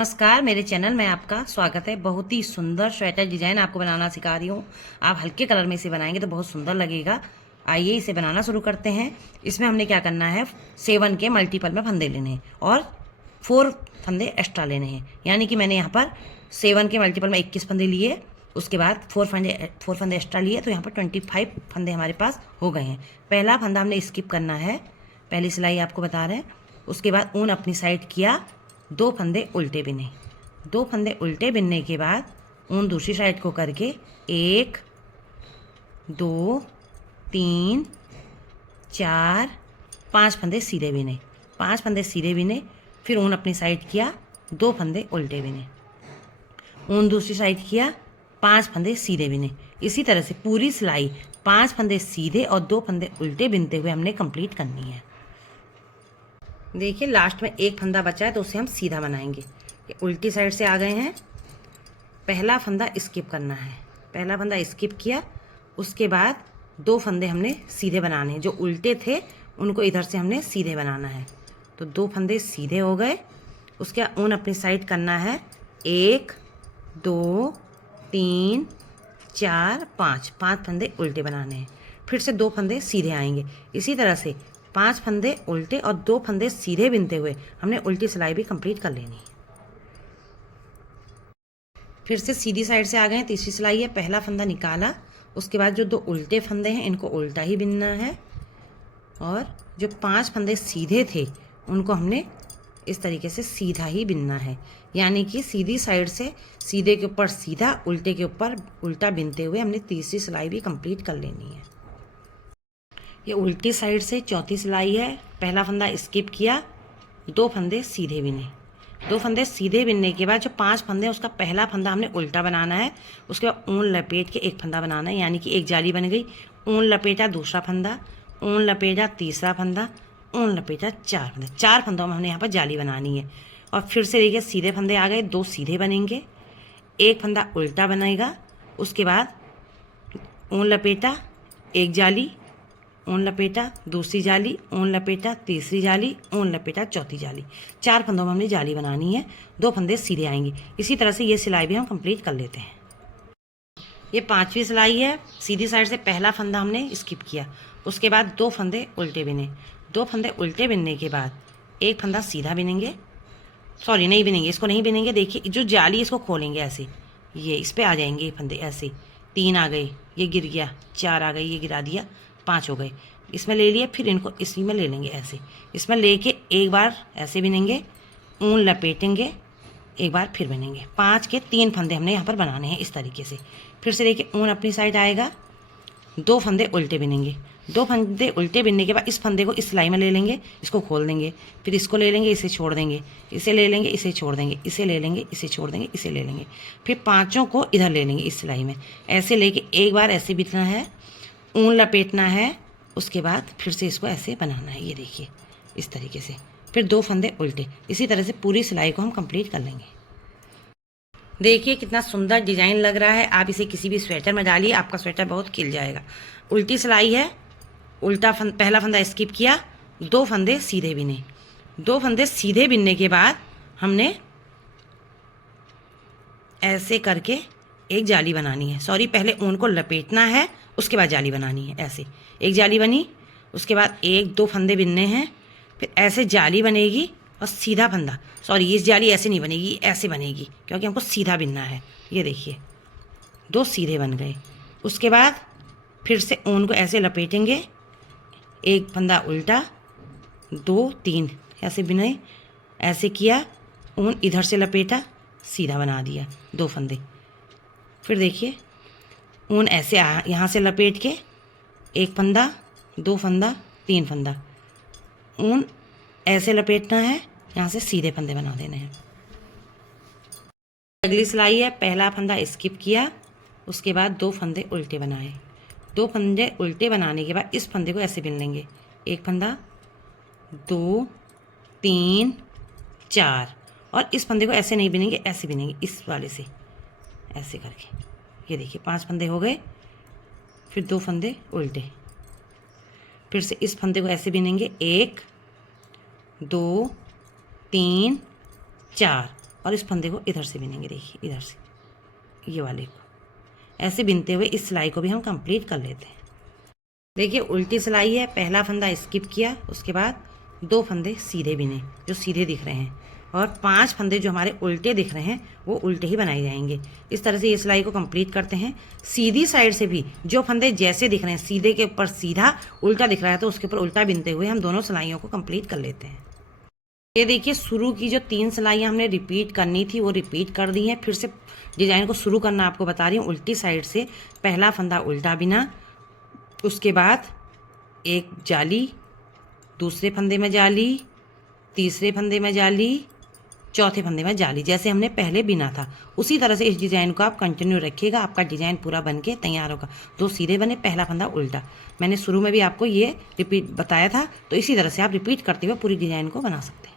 नमस्कार, मेरे चैनल में आपका स्वागत है। बहुत ही सुंदर स्वेटर डिजाइन आपको बनाना सिखा रही हूँ। आप हल्के कलर में इसे बनाएंगे तो बहुत सुंदर लगेगा। आइए इसे बनाना शुरू करते हैं। इसमें हमने क्या करना है, 7 के मल्टीपल में फंदे लेने हैं और 4 फंदे एक्स्ट्रा लेने हैं। यानी कि मैंने यहाँ पर 7 के मल्टीपल में 21 फंदे लिए, उसके बाद 4 फंदे एक्स्ट्रा लिए, तो यहाँ पर 25 फंदे हमारे पास हो गए हैं। पहला फंदा हमने स्किप करना है, पहली सिलाई आपको बता रहे हैं। उसके बाद ऊन अपनी साइड किया, 2 फंदे उल्टे बिने। 2 फंदे उल्टे बिनने के बाद ऊन दूसरी साइड को करके 1 2 3 4 5 फंदे सीधे बिने। 5 फंदे सीधे बिने, फिर ऊन अपनी साइड किया, 2 फंदे उल्टे बिने। ऊन दूसरी साइड किया, 5 फंदे सीधे बिने। इसी तरह से पूरी सिलाई 5 फंदे सीधे और 2 फंदे उल्टे बिनते हुए हमने कंप्लीट करनी है। देखिए लास्ट में एक फंदा बचा है तो उसे हम सीधा बनाएंगे। ये उल्टी साइड से आ गए हैं, पहला फंदा स्किप करना है। पहला फंदा स्किप किया, उसके बाद 2 फंदे हमने सीधे बनाने हैं। जो उल्टे थे उनको इधर से हमने सीधे बनाना है। तो 2 फंदे सीधे हो गए। उसके बाद ऊन अपनी साइड करना है, 1 2 3 4 5 फंदे उल्टे बनाने हैं। फिर से 2 फंदे सीधे आएंगे। इसी तरह से 5 फंदे उल्टे और 2 फंदे सीधे बिनते हुए हमने उल्टी सिलाई भी कंप्लीट कर लेनी है। फिर से सीधी साइड से आ गए हैं, तीसरी सिलाई है। पहला फंदा निकाला, उसके बाद जो 2 उल्टे फंदे हैं इनको उल्टा ही बिनना है, और जो 5 फंदे सीधे थे उनको हमने इस तरीके से सीधा ही बिनना है। यानी कि सीधी साइड से सीधे के ऊपर सीधा, उल्टे के ऊपर उल्टा बिनते हुए हमने तीसरी सिलाई भी कंप्लीट कर लेनी है। ये उल्टी साइड से चौथी सिलाई है। पहला फंदा स्किप किया, 2 फंदे सीधे बिने। 2 फंदे सीधे बिनने के बाद जो 5 फंदे हैं उसका पहला फंदा हमने उल्टा बनाना है। उसके बाद ऊन लपेट के एक फंदा बनाना है, यानी कि एक जाली बन गई। ऊन लपेटा दूसरा फंदा, ऊन लपेटा तीसरा फंदा, ऊन लपेटा 4 फंदे। 4 फंदों में हमने यहाँ पर जाली बनानी है। और फिर से देखिए सीधे फंदे आ गए, 2 सीधे बनेंगे, एक फंदा उल्टा बनेगा। उसके बाद ऊन लपेटा, एक जाली, ऊन लपेटा दूसरी जाली, ऊन लपेटा तीसरी जाली, ऊन लपेटा चौथी जाली। 4 फंदों में हमने जाली बनानी है, 2 फंदे सीधे आएंगे। इसी तरह से ये सिलाई भी हम कंप्लीट कर लेते हैं। ये 5वीं सिलाई है। सीधी साइड से पहला फंदा हमने स्किप किया, उसके बाद 2 फंदे उल्टे बिने। 2 फंदे उल्टे बिनने के बाद एक फंदा सीधा बिनेंगे, सॉरी नहीं बिनेंगे, इसको नहीं बिनेंगे। देखिए जो जाली इसको खोलेंगे ऐसे, ये इस पर आ जाएंगे फंदे ऐसे। 3 आ गए, ये गिर गया, 4 आ गए, ये गिरा दिया, 5 हो गए। इसमें ले लिए, फिर इनको इसी में ले लेंगे ऐसे। इसमें लेके एक बार ऐसे बिनेंगे, ऊन लपेटेंगे, एक बार फिर बिनेंगे। 5 के 3 फंदे हमने यहाँ पर बनाने हैं इस तरीके से। फिर से देखिए ऊन अपनी साइड आएगा, 2 फंदे उल्टे बिनेंगे। 2 फंदे उल्टे बिनने के बाद इस फंदे को इस सिलाई में ले लेंगे, इसको खोल देंगे, फिर इसको ले लेंगे, इसे छोड़ देंगे, इसे ले लेंगे, इसे छोड़ देंगे, इसे ले लेंगे, इसे छोड़ देंगे, इसे ले लेंगे। फिर 5 को इधर ले लेंगे इस सिलाई में, ऐसे लेके एक बार ऐसे बितना है, ऊन लपेटना है, उसके बाद फिर से इसको ऐसे बनाना है। ये देखिए इस तरीके से, फिर 2 फंदे उल्टे। इसी तरह से पूरी सिलाई को हम कंप्लीट कर लेंगे। देखिए कितना सुंदर डिजाइन लग रहा है। आप इसे किसी भी स्वेटर में डालिए, आपका स्वेटर बहुत खिल जाएगा। उल्टी सिलाई है, पहला फंदा स्किप किया, 2 फंदे सीधे बिने। 2 फंदे सीधे बिनने के बाद हमने ऐसे करके एक जाली बनानी है। सॉरी, पहले ऊन को लपेटना है, उसके बाद जाली बनानी है। ऐसे एक जाली बनी, उसके बाद 1 2 फंदे बिनने हैं, फिर ऐसे जाली बनेगी और सीधा फंदा, सॉरी ये जाली ऐसे नहीं बनेगी, ऐसे बनेगी, क्योंकि हमको सीधा बिनना है। ये देखिए 2 सीधे बन गए। उसके बाद फिर से ऊन को ऐसे लपेटेंगे, एक फंदा उल्टा, 2 3 ऐसे बिने, ऐसे किया, ऊन इधर से लपेटा, सीधा बना दिया 2 फंदे। फिर देखिए ऊन ऐसे यहाँ से लपेट के एक फंदा, 2 फंदा, 3 फंदा, ऊन ऐसे लपेटना है, यहाँ से सीधे फंदे बना देने हैं। अगली सिलाई है, पहला फंदा स्किप किया, उसके बाद 2 फंदे उल्टे बनाए। 2 फंदे उल्टे बनाने के बाद इस फंदे को ऐसे बिन लेंगे, एक फंदा, 2 3 4, और इस फंदे को ऐसे नहीं बिनेंगे, ऐसे बिनेंगे इस वाले से, ऐसे करके। ये देखिए 5 फंदे हो गए, फिर 2 फंदे उल्टे, फिर से इस फंदे को ऐसे बिनेंगे, 1 2 3 4, और इस फंदे को इधर से बिनेंगे, देखिए इधर से ये वाले को ऐसे बिनते हुए इस सिलाई को भी हम कंप्लीट कर लेते हैं। देखिए उल्टी सिलाई है, पहला फंदा स्किप किया, उसके बाद 2 फंदे सीधे बिने जो सीधे दिख रहे हैं, और 5 फंदे जो हमारे उल्टे दिख रहे हैं वो उल्टे ही बनाए जाएंगे। इस तरह से ये सिलाई को कंप्लीट करते हैं। सीधी साइड से भी जो फंदे जैसे दिख रहे हैं, सीधे के ऊपर सीधा, उल्टा दिख रहा है तो उसके ऊपर उल्टा बिनते हुए हम दोनों सिलाइयों को कंप्लीट कर लेते हैं। ये देखिए शुरू की जो 3 सिलाइयाँ हमने रिपीट करनी थी वो रिपीट कर दी हैं। फिर से डिजाइन को शुरू करना आपको बता रही हूँ। उल्टी साइड से पहला फंदा उल्टा बिना, उसके बाद एक जाली, दूसरे फंदे में जाली, तीसरे फंदे में जाली, चौथे फंदे में जाली, जैसे हमने पहले बिना था उसी तरह से इस डिज़ाइन को आप कंटिन्यू रखिएगा। आपका डिज़ाइन पूरा बन के तैयार होगा। 2 सीधे बने, पहला फंदा उल्टा। मैंने शुरू में भी आपको ये रिपीट बताया था, तो इसी तरह से आप रिपीट करते हुए पूरी डिज़ाइन को बना सकते हैं।